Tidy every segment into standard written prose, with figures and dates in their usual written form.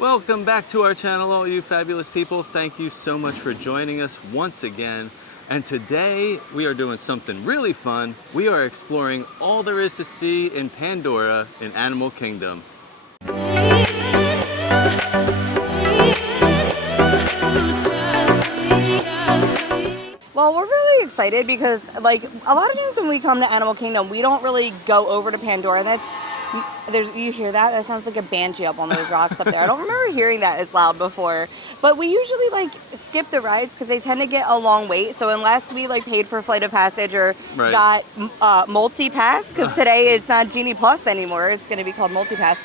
Welcome back to our channel, all you fabulous people. Thank you so much for joining us once again. And today we are doing something really fun. We are exploring all there is to see in Pandora in Animal Kingdom. Well, we're really excited because, like, a lot of times when we come to Animal Kingdom, we don't really go over to Pandora. You hear that? That sounds like a banshee up on those rocks up there. I don't remember hearing that as loud before. But we usually, like, skip the rides because they tend to get a long wait. So unless we, like, paid for Flight of Passage or got multi-pass, because today it's not Genie Plus anymore. It's going to be called multi-pass.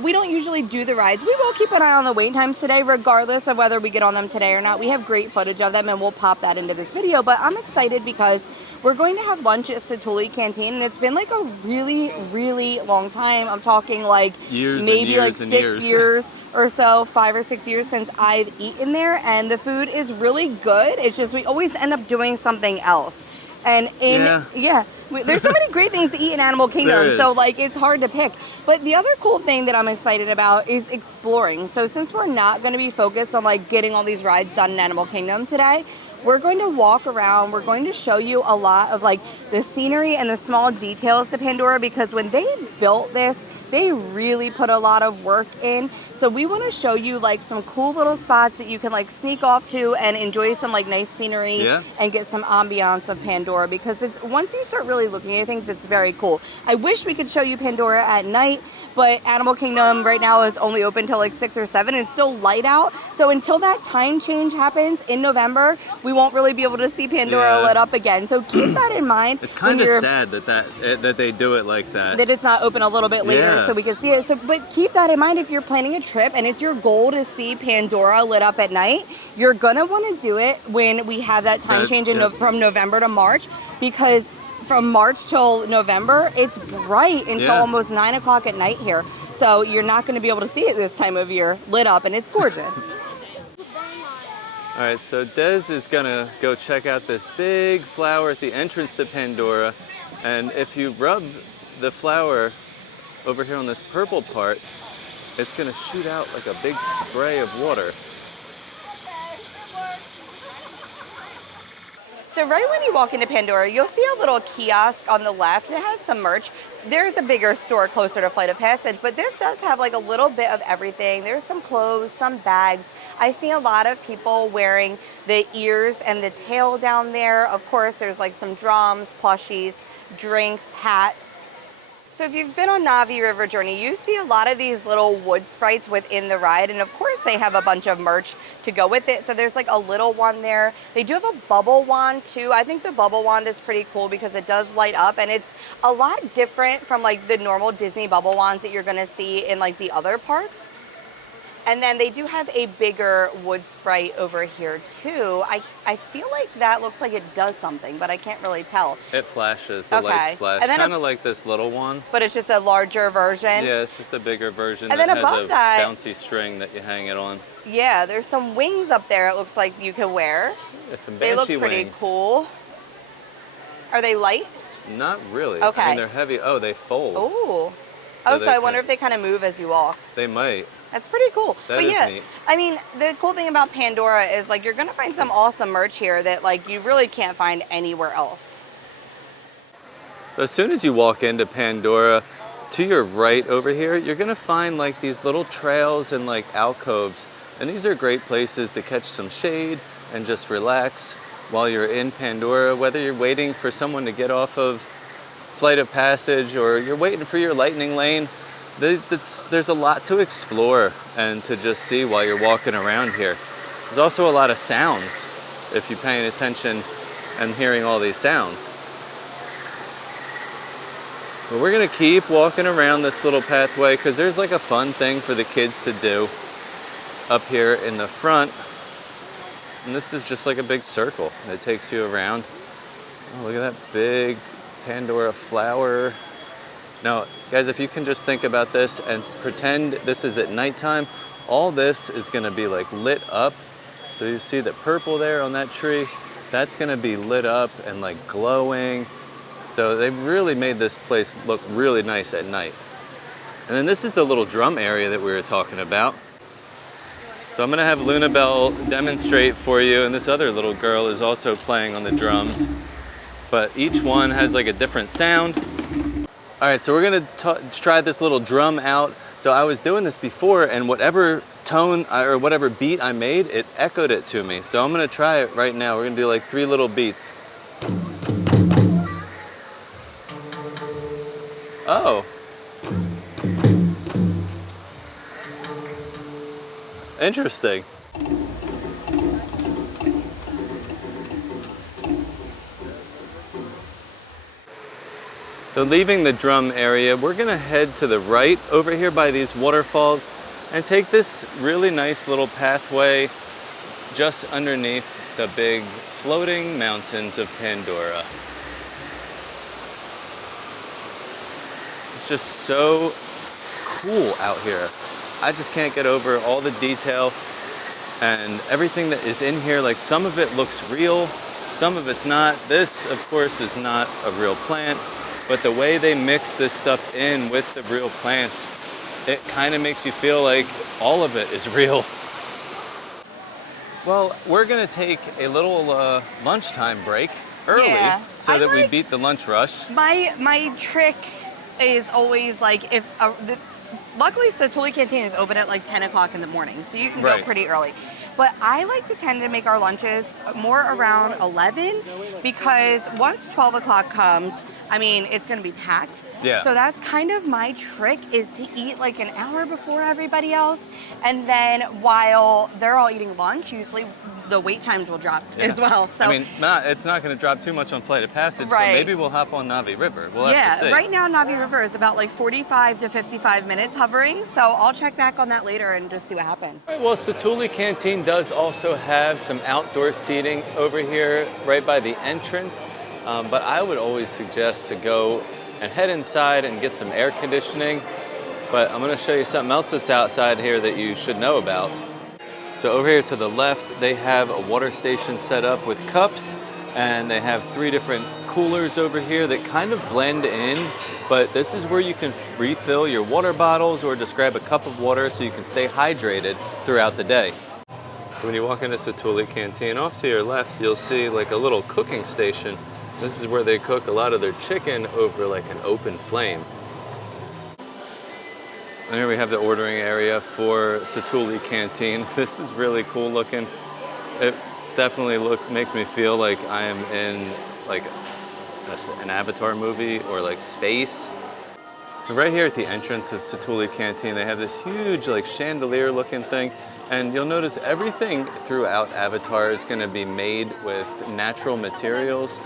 We don't usually do the rides. We will keep an eye on the wait times today, regardless of whether we get on them today or not. We have great footage of them, and we'll pop that into this video. But I'm excited because we're going to have lunch at Satu'li Canteen, and it's been like a really, really long time. I'm talking like maybe like 6 years or so, 5 or 6 years since I've eaten there, and the food is really good. It's just we always end up doing something else. And there's so many great things to eat in Animal Kingdom, so like it's hard to pick. But the other cool thing that I'm excited about is exploring. So since we're not going to be focused on like getting all these rides done in Animal Kingdom today, we're going to walk around. We're going to show you a lot of like the scenery and the small details to Pandora, because when they built this, they really put a lot of work in. So we want to show you like some cool little spots that you can like sneak off to and enjoy some like nice scenery and get some ambiance of Pandora, because it's once you start really looking at things, it's very cool. I wish we could show you Pandora at night, but Animal Kingdom right now is only open till like 6 or 7. It's still light out. So until that time change happens in November, we won't really be able to see Pandora lit up again. So keep that in mind. It's kind of sad that they do it like that. That it's not open a little bit later so we can see it. So, but keep that in mind if you're planning a trip and it's your goal to see Pandora lit up at night. You're gonna want to do it when we have that time change from November to March, because from March till November, it's bright until almost 9 o'clock at night here. So you're not going to be able to see it this time of year lit up, and it's gorgeous. All right, so Des is gonna go check out this big flower at the entrance to Pandora. And if you rub the flower over here on this purple part, it's gonna shoot out like a big spray of water. So right when you walk into Pandora, you'll see a little kiosk on the left that has some merch. There's a bigger store closer to Flight of Passage, but this does have like a little bit of everything. There's some clothes, some bags. I see a lot of people wearing the ears and the tail down there. Of course, there's like some drums, plushies, drinks, hats. So if you've been on Navi River Journey, you see a lot of these little wood sprites within the ride, and of course they have a bunch of merch to go with it. So there's like a little one there. They do have a bubble wand too. I think the bubble wand is pretty cool because it does light up, and it's a lot different from like the normal Disney bubble wands that you're gonna see in like the other parks. And then they do have a bigger wood sprite over here too. I feel like that looks like it does something, but I can't really tell. It flashes, the lights flash, kind of like this little one. But it's just a larger version? Yeah, it's just a bigger version and then above that, bouncy string that you hang it on. Yeah, there's some wings up there it looks like you can wear. Yeah, some banshee They look pretty wings. Cool. Are they light? Not really. Okay. I mean, they're heavy. Oh, they fold. Ooh. So I wonder if they kind of move as you walk. They might. That's pretty cool. That is neat. I mean, the cool thing about Pandora is like you're gonna find some awesome merch here that like you really can't find anywhere else. So as soon as you walk into Pandora, to your right over here, you're gonna find like these little trails and like alcoves. And these are great places to catch some shade and just relax while you're in Pandora, whether you're waiting for someone to get off of Flight of Passage or you're waiting for your lightning lane. There's a lot to explore and to just see while you're walking around here. There's also a lot of sounds if you're paying attention and hearing all these sounds. But we're gonna keep walking around this little pathway because there's like a fun thing for the kids to do up here in the front. And this is just like a big circle that takes you around. Oh, look at that big Pandora flower. Now, guys, if you can just think about this and pretend this is at nighttime, all this is gonna be like lit up. So you see the purple there on that tree, that's gonna be lit up and like glowing. So they really made this place look really nice at night. And then this is the little drum area that we were talking about. So I'm gonna have Luna Bell demonstrate for you, and this other little girl is also playing on the drums, but each one has like a different sound. All right, so we're gonna try this little drum out. So I was doing this before, and whatever tone or whatever beat I made, it echoed it to me. So I'm gonna try it right now. We're gonna do like 3 little beats. Oh. Interesting. So leaving the drum area, we're gonna head to the right over here by these waterfalls and take this really nice little pathway just underneath the big floating mountains of Pandora. It's just so cool out here. I just can't get over all the detail and everything that is in here. Like, some of it looks real, some of it's not. This, of course, is not a real plant, but the way they mix this stuff in with the real plants, it kind of makes you feel like all of it is real. Well, we're gonna take a little lunchtime break early, so that we beat the lunch rush. My trick is always like, luckily Satu'li Canteen is open at like 10 o'clock in the morning, so you can go pretty early. But I like to tend to make our lunches more around 11, because once 12 o'clock comes, I mean, it's gonna be packed. Yeah. So that's kind of my trick, is to eat like an hour before everybody else. And then while they're all eating lunch, usually the wait times will drop as well. So I mean, it's not gonna drop too much on Flight of Passage, but maybe we'll hop on Navi River. We'll have to see. Right now Navi River is about like 45 to 55 minutes hovering. So I'll check back on that later and just see what happens. All right, well, Satu'li Canteen does also have some outdoor seating over here right by the entrance. But I would always suggest to go and head inside and get some air conditioning. But I'm gonna show you something else that's outside here that you should know about. So over here to the left, they have a water station set up with cups, and they have 3 different coolers over here that kind of blend in, but this is where you can refill your water bottles or just grab a cup of water so you can stay hydrated throughout the day. When you walk into Satu'li Canteen, off to your left, you'll see like a little cooking station. This is where they cook a lot of their chicken over like an open flame. And here we have the ordering area for Satu'li Canteen. This is really cool looking. It definitely makes me feel like I am in like an Avatar movie or like space. So right here at the entrance of Satu'li Canteen, they have this huge like chandelier looking thing. And you'll notice everything throughout Avatar is gonna be made with natural materials,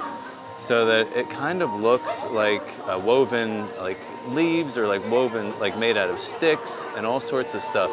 so that it kind of looks like woven like leaves, or like woven like made out of sticks and all sorts of stuff.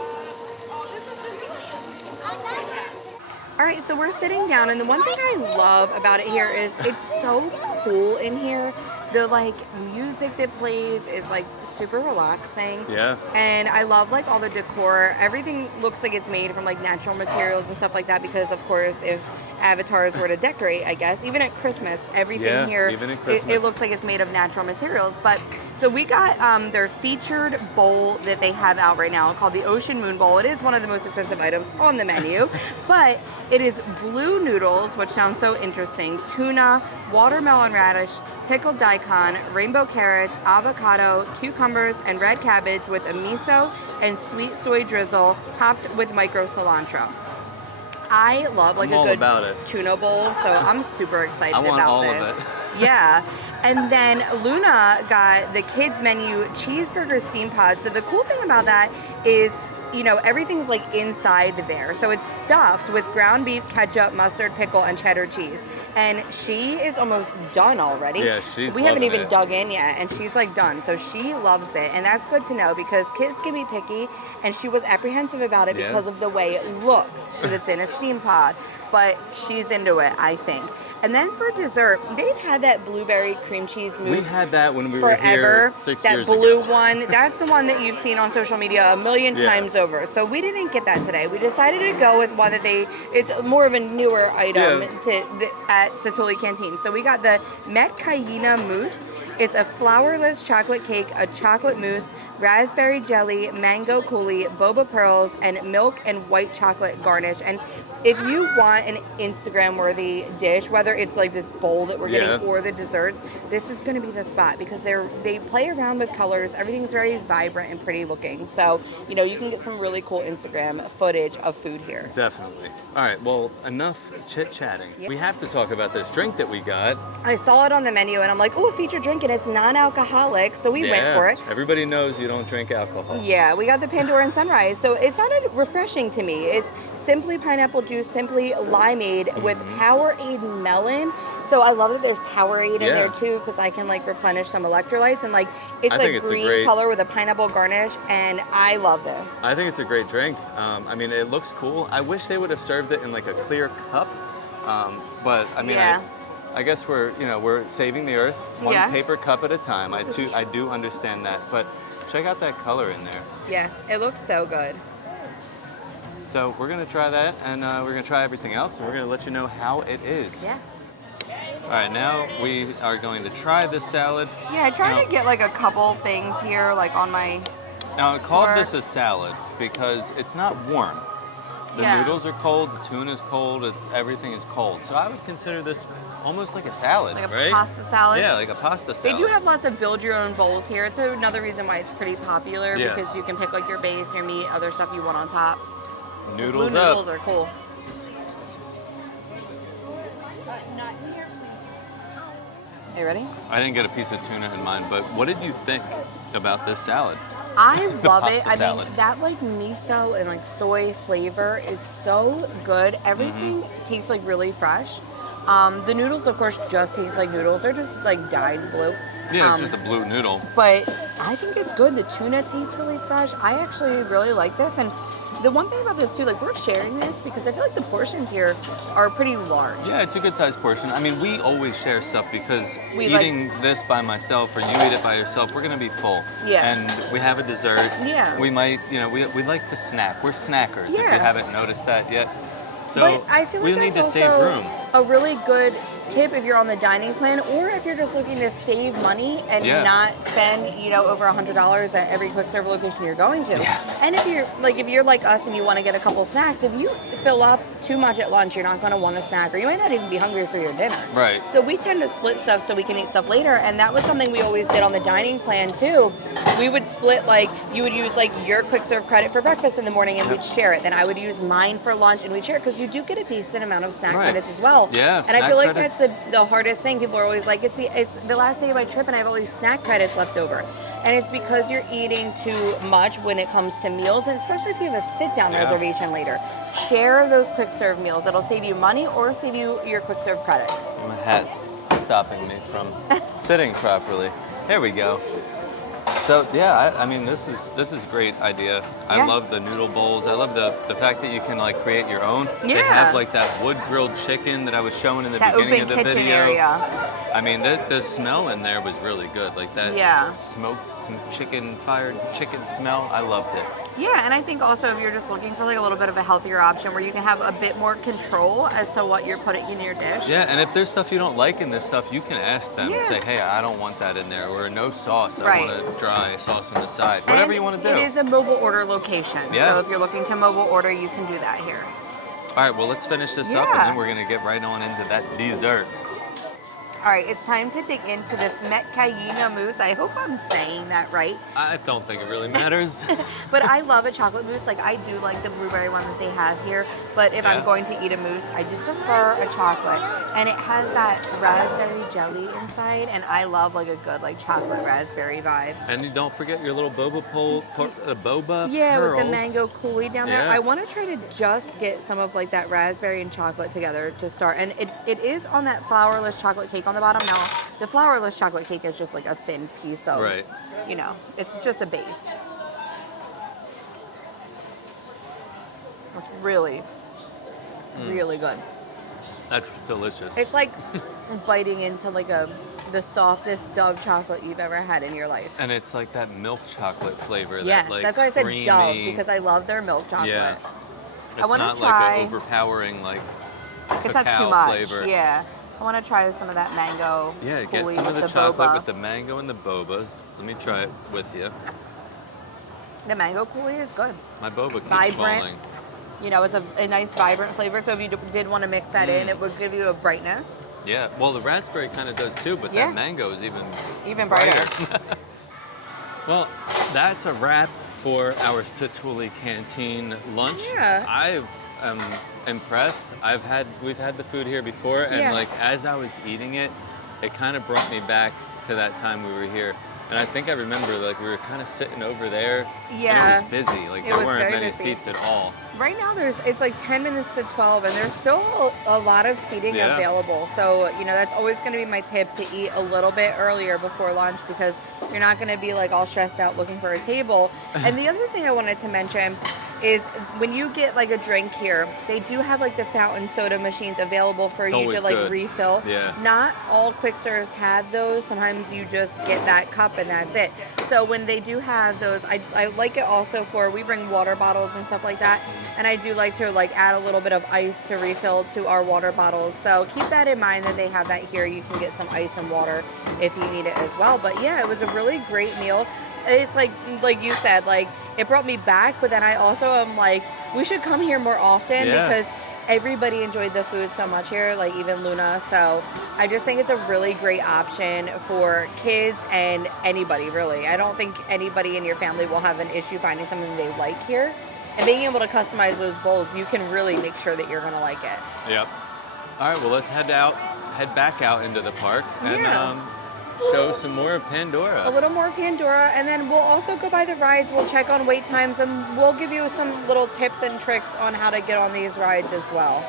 All right, so we're sitting down, and the one thing I love about it here is it's so cool in here. The like music that plays is like super relaxing. Yeah. And I love like all the decor. Everything looks like it's made from like natural materials and stuff like that, because of course if avatars were to decorate, I guess, even at Christmas, everything here, even at Christmas, it looks like it's made of natural materials. But so we got their featured bowl that they have out right now called the Ocean Moon Bowl. It is one of the most expensive items on the menu, but it is blue noodles, which sounds so interesting, tuna, watermelon radish, pickled daikon, rainbow carrots, avocado, cucumbers, and red cabbage with a miso and sweet soy drizzle topped with micro cilantro. I love like a good tuna bowl, so I'm super excited about this. I want all of it. Yeah. And then Luna got the kids menu cheeseburger steam pod. So the cool thing about that is, you know, everything's like inside there. So it's stuffed with ground beef, ketchup, mustard, pickle, and cheddar cheese. And she is almost done already. Yeah, we haven't even dug in yet, and she's like done. So she loves it, and that's good to know, because kids can be picky, and she was apprehensive about it because of the way it looks, because it's in a steam pod. But she's into it, I think. And then for dessert, they've had that blueberry cream cheese mousse. We had that when we were here 6 years ago. That blue one, that's the one that you've seen on social media a million times over. So we didn't get that today. We decided to go with one that it's more of a newer item at Satu'li Canteen. So we got the Met Cayena mousse. It's a flourless chocolate cake, a chocolate mousse, raspberry jelly, mango coulis, boba pearls, and milk and white chocolate garnish. And if you want an Instagram-worthy dish, whether it's like this bowl that we're getting or the desserts, this is going to be the spot because they play around with colors. Everything's very vibrant and pretty looking. So, you know, you can get some really cool Instagram footage of food here. Definitely. All right, well, enough chit-chatting. Yep. We have to talk about this drink that we got. I saw it on the menu and I'm like, oh, featured drink, and it's non-alcoholic, so we went for it. Everybody knows you don't drink alcohol. Yeah, we got the Pandora and Sunrise, so it sounded refreshing to me. It's simply pineapple juice, simply limeade with Powerade melon. So I love that there's Powerade in there too, because I can like replenish some electrolytes, and like it's like green color with a pineapple garnish, and I love this. I think it's a great drink. I mean, it looks cool. I wish they would have served it in like a clear cup, but I mean, I guess we're saving the earth one paper cup at a time. I do understand that, but check out that color in there. Yeah, it looks so good. So we're gonna try that, and we're gonna try everything else, and we're gonna let you know how it is. Yeah. All right, now we are going to try this salad. Yeah, I tried to get like a couple things here, like on my Now I called this a salad because it's not warm. The noodles are cold, the tuna is cold, everything is cold. So I would consider this almost like a salad, like a right? pasta salad. Yeah, like a pasta salad. They do have lots of build your own bowls here. It's another reason why it's pretty popular because you can pick like your base, your meat, other stuff you want on top. Noodles the blue up. noodles are cool. Not in here, please. Are you ready? I didn't get a piece of tuna in mine, but what did you think about this salad? I love it. Pasta I salad. mean, that like miso and like soy flavor is so good. Everything tastes like really fresh. The noodles, of course, just taste like noodles. They're just like dyed blue. Yeah, it's just a blue noodle. But I think it's good. The tuna tastes really fresh. I actually really like this. And the one thing about this too, like we're sharing this because I feel like the portions here are pretty large. Yeah, it's a good sized portion. I mean, we always share stuff because eating this by myself or you eat it by yourself, we're gonna be full. Yeah. And we have a dessert. Yeah. We might, we like to snack. We're snackers. Yeah. If you haven't noticed that yet. So but I feel like we need to that's save also room. a really good tip if you're on the dining plan, or if you're just looking to save money and not spend, over $100 at every quick serve location you're going to. Yeah. And if you're like us and you want to get a couple snacks, if you fill up too much at lunch, you're not going to want a snack, or you might not even be hungry for your dinner. Right. So we tend to split stuff so we can eat stuff later, and that was something we always did on the dining plan too. We would split, like you would use like your quick serve credit for breakfast in the morning, and we'd share it. Then I would use mine for lunch, and we'd share it because you do get a decent amount of snack credits as well. Yeah. And I feel like that's the hardest thing. People are always like, it's the last day of my trip and I have all these snack credits left over. And it's because you're eating too much when it comes to meals, and especially if you have a sit-down reservation later. Share those quick serve meals. It'll save you money or save you your quick serve credits. My hat's stopping me from sitting properly. There we go. So yeah, I mean this is a great idea. I love the noodle bowls. I love the fact that you can like create your own. Yeah. They have like that wood grilled chicken that I was showing in the beginning of the open kitchen video. area. I mean the smell in there was really good. Like that smoked fired chicken smell. I loved it. Yeah, and I think also if you're just looking for like a little bit of a healthier option where you can have a bit more control as to what you're putting in your dish. Yeah, and if there's stuff you don't like in this stuff, you can ask them and say, hey, I don't want that in there, or no sauce. I want a dry sauce on the side. Whatever you want to do. It is a mobile order location. Yeah. So if you're looking to mobile order, you can do that here. All right, well, let's finish this up, and then we're going to get right on into that dessert. All right, it's time to dig into this metcayena mousse. I hope I'm saying that right. I don't think it really matters. But I love a chocolate mousse. Like, I do like the blueberry one that they have here. But if I'm going to eat a mousse, I do prefer a chocolate. And it has that raspberry jelly inside. And I love, like, a good, like, chocolate raspberry vibe. And you don't forget your little boba pearls. With the mango coulis down there. Yeah. I want to try to just get some of, like, that raspberry and chocolate together to start. And it is on that flourless chocolate cake on the bottom. Now, the flourless chocolate cake is just like a thin piece of, it's just a base. It's really, really good. That's delicious. It's like biting into like the softest Dove chocolate you've ever had in your life. And it's like that milk chocolate flavor. Yes, that, like, that's why I said creamy, Dove, because I love their milk chocolate. Yeah. It's I want not to try. like an overpowering like It's not cacao too much. flavor. Yeah. I want to try some of that mango. Yeah, get coulis some of with the chocolate boba. with the mango and the boba. Let me try it with you. The mango coulis is good. My boba keeps Vibrant. falling. You know, it's a nice vibrant flavor. So if you did want to mix that in, it would give you a brightness. Yeah, well, the raspberry kind of does too, but Yeah. that mango is Even brighter. Well, that's a wrap for our Satu'li Canteen lunch. Yeah. I am impressed. We've had the food here before, and Yeah. like as I was eating it, it kind of brought me back to that time we were here. And I think I remember like we were kind of sitting over there. Yeah. And it was busy. Like It there was weren't very many busy. seats at all. Right now, it's like 10 minutes to 12, and there's still a lot of seating Yeah. available. So, you know, that's always going to be my tip, to eat a little bit earlier before lunch, because you're not going to be like all stressed out looking for a table. And the other thing I wanted to mention is when you get like a drink here, they do have like the fountain soda machines available for It's you to always like good. refill. Yeah. Not all quick serves have those. Sometimes you just get that cup and that's it. So when they do have those, I like it also for, we bring water bottles and stuff like that. And I do like to like add a little bit of ice to refill to our water bottles. So keep that in mind that they have that here. You can get some ice and water if you need it as well. But yeah, it was a really great meal. It's like you said, like it brought me back, but then I also am like, we should come here more often Yeah. because everybody enjoyed the food so much here, like even Luna. So I just think it's a really great option for kids and anybody, really. I don't think anybody in your family will have an issue finding something they like here. And being able to customize those bowls, you can really make sure that you're going to like it. Yep. All right, well, let's head back out into the park and Yeah. show some more of Pandora. A little more Pandora, and then we'll also go by the rides. We'll check on wait times, and we'll give you some little tips and tricks on how to get on these rides as well.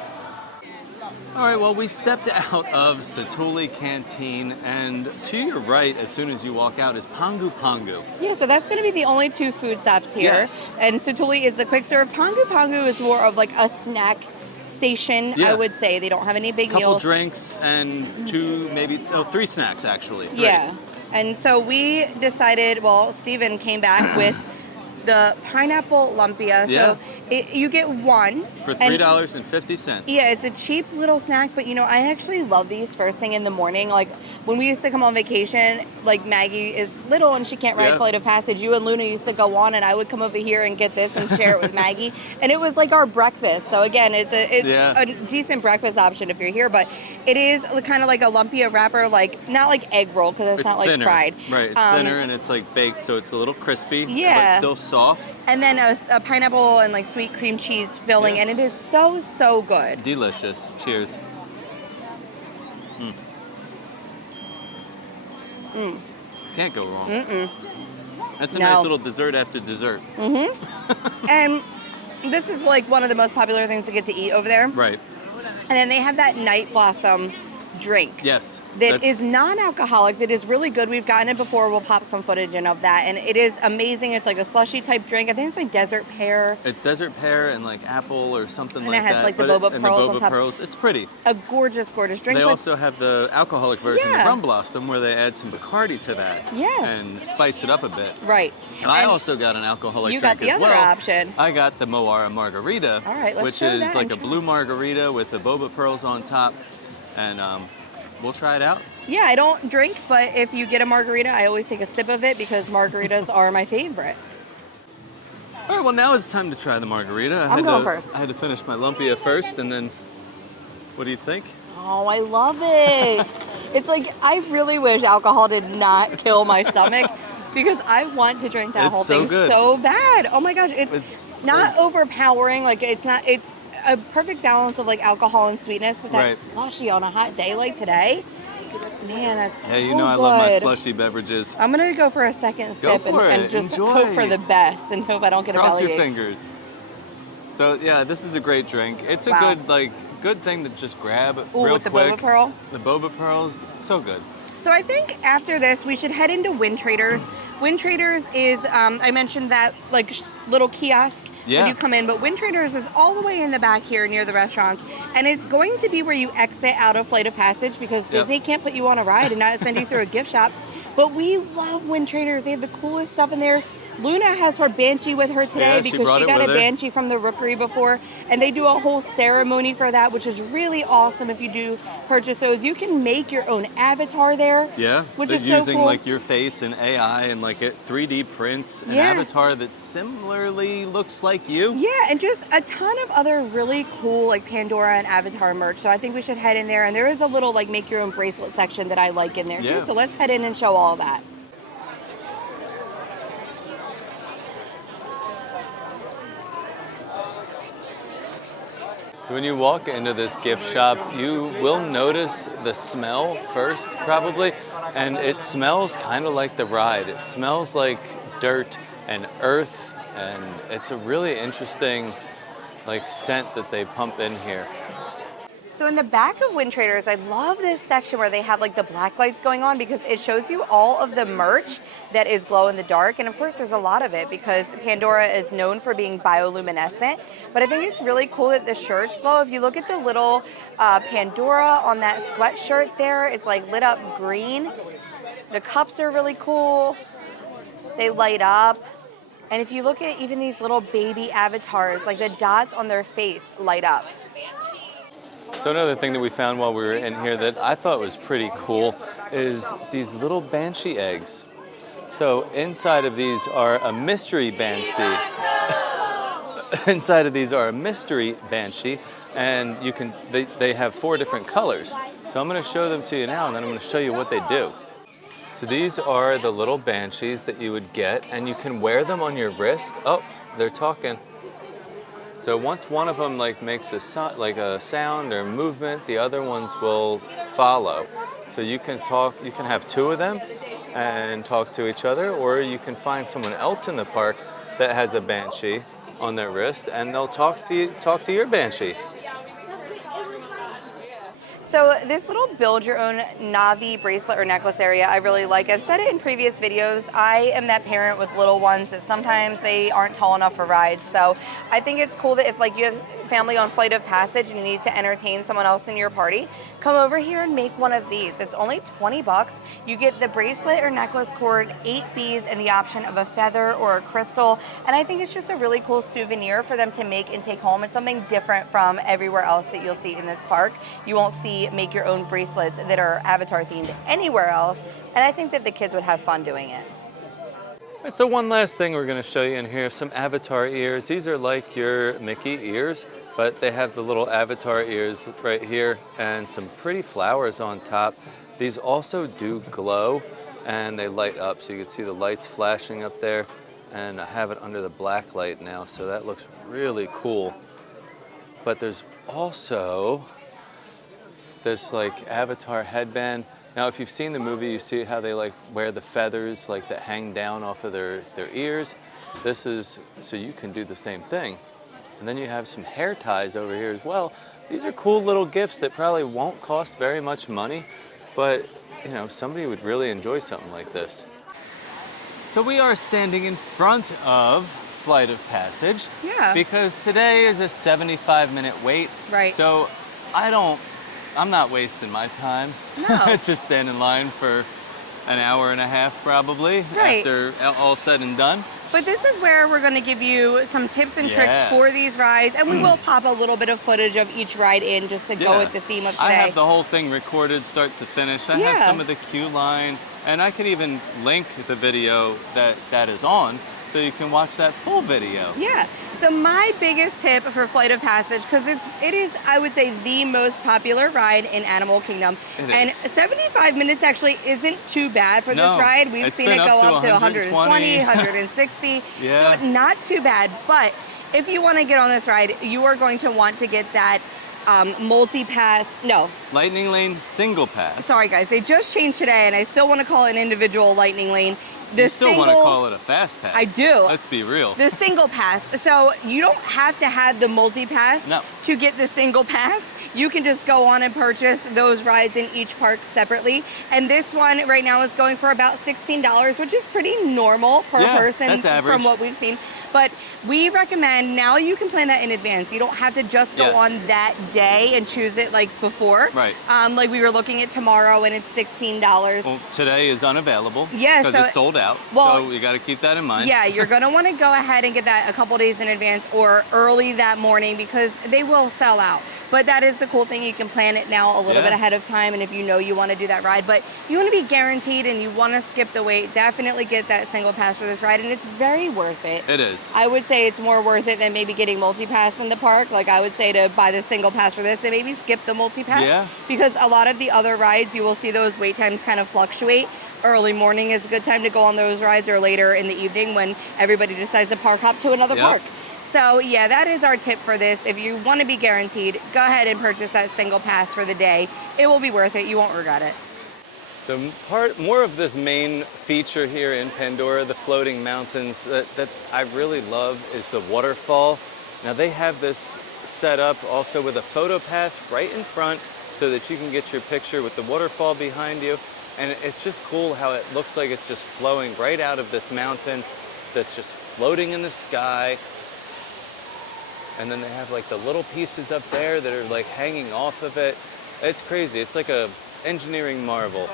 All right, well, we stepped out of Satu'li Canteen, and to your right, as soon as you walk out, is Pangu Pangu. Yeah, so that's going to be the only two food stops here. Yes. And Satu'li is the quick serve. Pangu Pangu is more of like a snack station, Yeah. I would say. They don't have any big Couple meals. drinks and three snacks, actually. Three. Yeah. And so we decided, well, Steven came back with the pineapple lumpia. Yeah. So you get one. For and- $3.50. Yeah, it's a cheap little snack, but you know, I actually love these first thing in the morning. Like when we used to come on vacation, like Maggie is little and she can't ride Yeah. Flight of Passage. You and Luna used to go on, and I would come over here and get this and share it with Maggie, and it was like our breakfast. So again, it's Yeah. a decent breakfast option if you're here, but it is kind of like a lumpia wrapper, like not like egg roll because it's not like thinner. fried. Right, it's thinner and it's like baked, so it's a little crispy, Yeah. but still soft. And then a pineapple and like sweet cream cheese filling, Yeah. and it is so good. Delicious. Cheers. Can't go wrong. That's a No. nice little dessert after dessert. And this is like one of the most popular things to get to eat over there. Right. And then they have that night blossom drink. Yes. That is non-alcoholic, that is really good. We've gotten it before. We'll pop some footage in of that. And it is amazing. It's like a slushy type drink. I think it's like desert pear. It's desert pear and like apple or something And like it has, that. like, the but boba and pearls the on boba top. pearls. It's pretty. A gorgeous drink. They but also have the alcoholic version, Yeah. the rum blossom, where they add some Bacardi to that. Yes. And spice it up a bit. Right. And I also got an alcoholic you drink got the as other well. option. I got the Moara margarita, All right, let's which show is that like and a try. blue margarita with the boba pearls on top. And we'll try it out. Yeah, I don't drink, but if you get a margarita, I always take a sip of it because margaritas are my favorite. All right, well, now it's time to try the margarita. I'm going first. I had to finish my lumpia first, and then, what do you think? Oh, I love it. It's like, I really wish alcohol did not kill my stomach because I want to drink that It's whole so thing good. so bad. Oh my gosh, it's not like- overpowering. Like, it's a perfect balance of like alcohol and sweetness, but that Right. slushy on a hot day like today, man, that's Yeah, you so know I love my good. slushy beverages. I'm gonna go for a second Go sip for and it. just Enjoy. hope for the best and hope I don't get a Cross bellyache. your fingers. So yeah, this is a great drink. It's a Wow. good thing to just grab Ooh, real with the quick. boba pearl. The boba pearls, so good. So I think after this, we should head into Wind Traders. Wind Traders is, I mentioned that like little kiosk Yeah. when you come in, but Wind Traders is all the way in the back here near the restaurants, and it's going to be where you exit out of Flight of Passage because Yep. Disney can't put you on a ride and not send you through a gift shop. But we love Wind Traders. They have the coolest stuff in there. Luna has her banshee with her today Yeah, she because brought she it got a with her. banshee from the rookery before, and they do a whole ceremony for that, which is really awesome if you do purchase those. You can make your own avatar there, Yeah, which they're is so using cool. like your face and AI and like it 3D prints an Yeah. avatar that similarly looks like you. Yeah, and just a ton of other really cool like Pandora and Avatar merch. So I think we should head in there, and there is a little like make your own bracelet section that I like in there Yeah. too. So let's head in and show all that. When you walk into this gift shop, you will notice the smell first, probably, and it smells kind of like the ride. It smells like dirt and earth, and it's a really interesting like scent that they pump in here. So in the back of Wind Traders, I love this section where they have like the black lights going on because it shows you all of the merch that is glow in the dark. And of course there's a lot of it because Pandora is known for being bioluminescent. But I think it's really cool that the shirts glow. If you look at the little Pandora on that sweatshirt there, it's like lit up green. The cups are really cool. They light up. And if you look at even these little baby avatars, like the dots on their face light up. So another thing that we found while we were in here that I thought was pretty cool is these little banshee eggs. So inside of these are a mystery banshee. Inside of these are a mystery banshee, and they have 4 different colors. So I'm going to show them to you now, and then I'm going to show you what they do. So these are the little banshees that you would get, and you can wear them on your wrist. Oh, they're talking. So once one of them like makes a sound or movement, the other ones will follow. So you can have 2 of them and talk to each other, or you can find someone else in the park that has a banshee on their wrist, and they'll talk to your banshee. So this little build your own Navi bracelet or necklace area I really like. I've said it in previous videos. I am that parent with little ones that sometimes they aren't tall enough for rides. So I think it's cool that if like you have family on Flight of Passage and you need to entertain someone else in your party, come over here and make one of these. It's only 20 bucks. You get the bracelet or necklace cord, 8 beads, and the option of a feather or a crystal. And I think it's just a really cool souvenir for them to make and take home. It's something different from everywhere else that you'll see in this park. You won't see make your own bracelets that are avatar themed anywhere else. And I think that the kids would have fun doing it. So one last thing we're going to show you in here, some avatar ears. These are like your Mickey ears, but they have the little avatar ears right here and some pretty flowers on top. These also do glow and they light up, so you can see the lights flashing up there, and I have it under the black light now, so that looks really cool. But there's also this like avatar headband. Now, if you've seen the movie, you see how they like wear the feathers like that hang down off of their ears. This is so you can do the same thing. And then you have some hair ties over here as well. These are cool little gifts that probably won't cost very much money, but you know, somebody would really enjoy something like this. So we are standing in front of Flight of Passage. Yeah. Because today is a 75-minute wait. Right. So I'm not wasting my time No. to stand in line for an hour and a half probably Right. after all said and done. But this is where we're going to give you some tips and tricks Yes. for these rides, and we will pop a little bit of footage of each ride in just to go Yeah. with the theme of today. I have the whole thing recorded start to finish. I have Yeah. some of the queue line, and I could even link the video that is on, so you can watch that full video. Yeah. So my biggest tip for Flight of Passage, because it is, I would say, the most popular ride in Animal Kingdom. It And is. 75 minutes actually isn't too bad for No, this ride. We've it's seen been it go up to 120, 160. Yeah. So not too bad. But if you want to get on this ride, you are going to want to get that multi-pass. No, Lightning Lane single pass. sorry guys. They just changed today, and I still want to call it an individual Lightning Lane. The You still want to call it a fast pass. I do. Let's be real. The single pass. So you don't have to have the multi-pass No. to get the single pass. you can just go on and purchase those rides in each park separately. And this one right now is going for about $16, which is pretty normal per person that's average. from what we've seen. But we recommend, now you can plan that in advance. You don't have to just go on that day and choose it like before. Right. Like we were looking at tomorrow and it's $16. Well, today is unavailable. Yeah, because so it's sold out. well, so you got to keep that in mind. Yeah, you're gonna want to go ahead and get that a couple days in advance or early that morning because they will sell out. But that is the cool thing. You can plan it now a little bit ahead of time, and if you know you want to do that ride. But you want to be guaranteed and you want to skip the wait, definitely get that single pass for this ride, and it's very worth it. It is. I would say it's more worth it than maybe getting multi-pass in the park. Like I would say to buy the single pass for this and maybe skip the multi-pass. Yeah. Because a lot of the other rides, you will see those wait times kind of fluctuate. Early morning is a good time to go on those rides, or later in the evening when everybody decides to park hop to another park. So yeah, that is our tip for this. If you want to be guaranteed, go ahead and purchase that single pass for the day. It will be worth it. You won't regret it. So more of this main feature here in Pandora, the floating mountains, that I really love is the waterfall. Now they have this set up also with a photo pass right in front so that you can get your picture with the waterfall behind you. And it's just cool how it looks like it's just flowing right out of this mountain that's just floating in the sky. And then they have like the little pieces up there that are like hanging off of it. It's crazy. It's like a engineering marvel.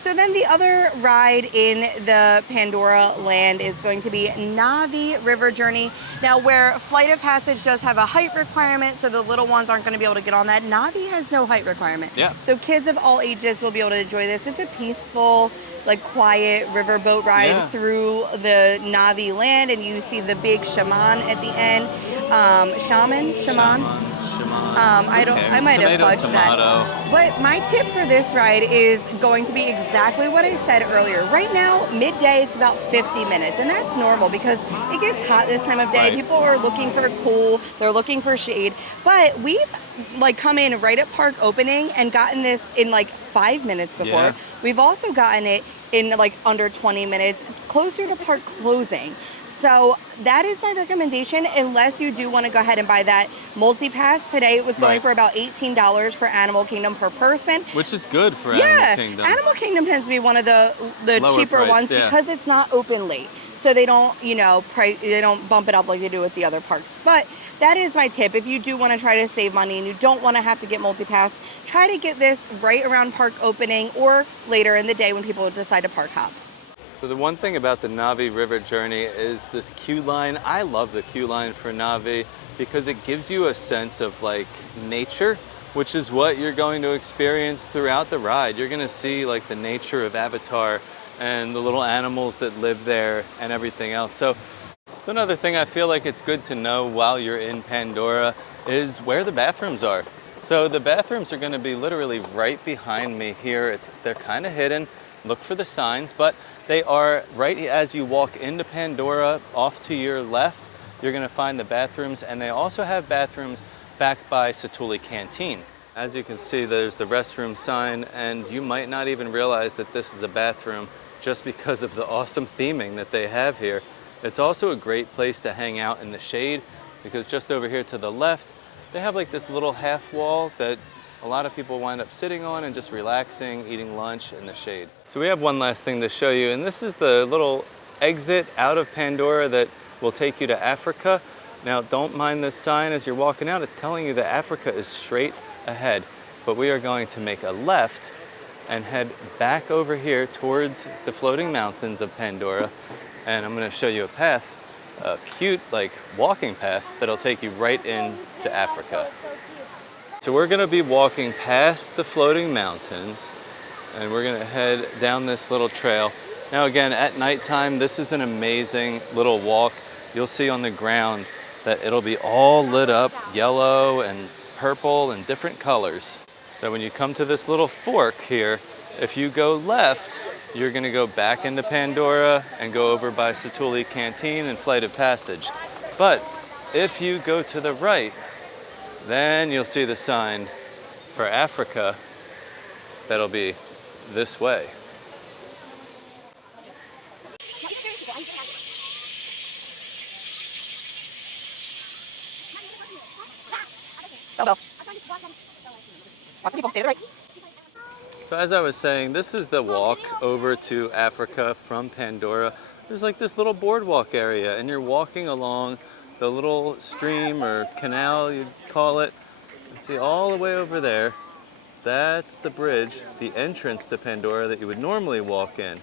So then the other ride in the Pandora land is going to be Na'vi River Journey. Now where Flight of Passage does have a height requirement, so the little ones aren't going to be able to get on that, Na'vi has no height requirement. Yeah. So kids of all ages will be able to enjoy this. It's a peaceful, like quiet river boat ride through the Na'vi land, and you see the big shaman at the end. Shaman. I might have fudged that. But my tip for this ride is going to be exactly what I said earlier. Right now, midday, it's about 50 minutes, and that's normal because it gets hot this time of day. People are looking for cool, they're looking for shade. But we've like come in right at park opening and gotten this in like 5 minutes before. Yeah. We've also gotten it in like under 20 minutes, closer to park closing. So that is my recommendation, unless you do want to go ahead and buy that multi-pass. Today it was going for about $18 for Animal Kingdom per person. Which is good for Animal Kingdom. Animal Kingdom tends to be one of the cheaper ones because it's not open late. So they don't, they don't bump it up like they do with the other parks. But that is my tip. If you do want to try to save money and you don't want to have to get multi-pass, try to get this right around park opening or later in the day when people decide to park hop. So the one thing about the Na'vi River Journey is this queue line. I love the queue line for Na'vi because it gives you a sense of like nature, which is what you're going to experience throughout the ride. You're gonna see like the nature of Avatar and the little animals that live there and everything else. So another thing I feel like it's good to know while you're in Pandora is where the bathrooms are. So the bathrooms are gonna be literally right behind me here. They're kind of hidden. Look for the signs, but they are right as you walk into Pandora. Off to your left, you're gonna find the bathrooms, and they also have bathrooms back by Satu'li Canteen. As you can see, there's the restroom sign, and you might not even realize that this is a bathroom just because of the awesome theming that they have here. It's also a great place to hang out in the shade because just over here to the left, they have like this little half wall that a lot of people wind up sitting on and just relaxing, eating lunch in the shade. So we have one last thing to show you, and this is the little exit out of Pandora that will take you to Africa. Now, don't mind this sign as you're walking out. It's telling you that Africa is straight ahead, but we are going to make a left and head back over here towards the floating mountains of Pandora. And I'm gonna show you a path, a cute like walking path that'll take you right into Africa. So we're gonna be walking past the floating mountains and we're gonna head down this little trail. Now again, at nighttime, this is an amazing little walk. You'll see on the ground that it'll be all lit up, yellow and purple and different colors. So when you come to this little fork here, if you go left, you're gonna go back into Pandora and go over by Satu'li Canteen and Flight of Passage. But if you go to the right, then you'll see the sign for Africa that'll be this way. Bell. Watch the people. Stay to the right. So as I was saying, this is the walk over to Africa from Pandora. There's like this little boardwalk area, and you're walking along the little stream or canal, you'd call it. And see all the way over there, that's the bridge, the entrance to Pandora that you would normally walk in.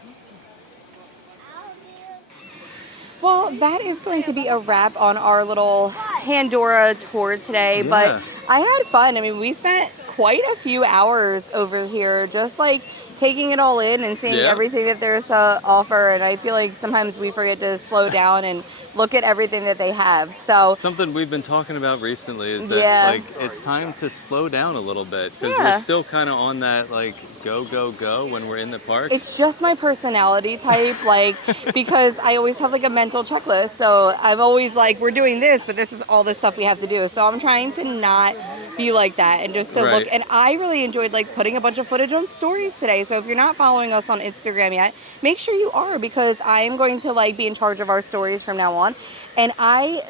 Well, that is going to be a wrap on our little Pandora tour today, but Yeah. I had fun. I mean, we spent quite a few hours over here just like taking it all in and seeing Yeah. everything that there's to offer, and I feel like sometimes we forget to slow down and look at everything that they have. So, Something we've been talking about recently is that Yeah. like it's time to slow down a little bit because Yeah. we're still kind of on that like go go go when we're in the park. it's just my personality type, like, because I always have like a mental checklist. So I'm always like, we're doing this, but this is all the stuff we have to do. So I'm trying to not be like that and just to look. Right. And I really enjoyed like putting a bunch of footage on stories today. So if you're not following us on Instagram yet, make sure you are, because I am going to like be in charge of our stories from now on. And I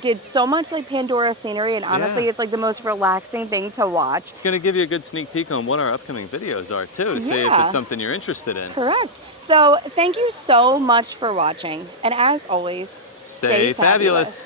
did so much like Pandora scenery, and honestly, Yeah. it's like the most relaxing thing to watch. It's going to give you a good sneak peek on what our upcoming videos are too. See if Yeah. it's something you're interested in. Correct. So thank you so much for watching. And as always, Stay fabulous.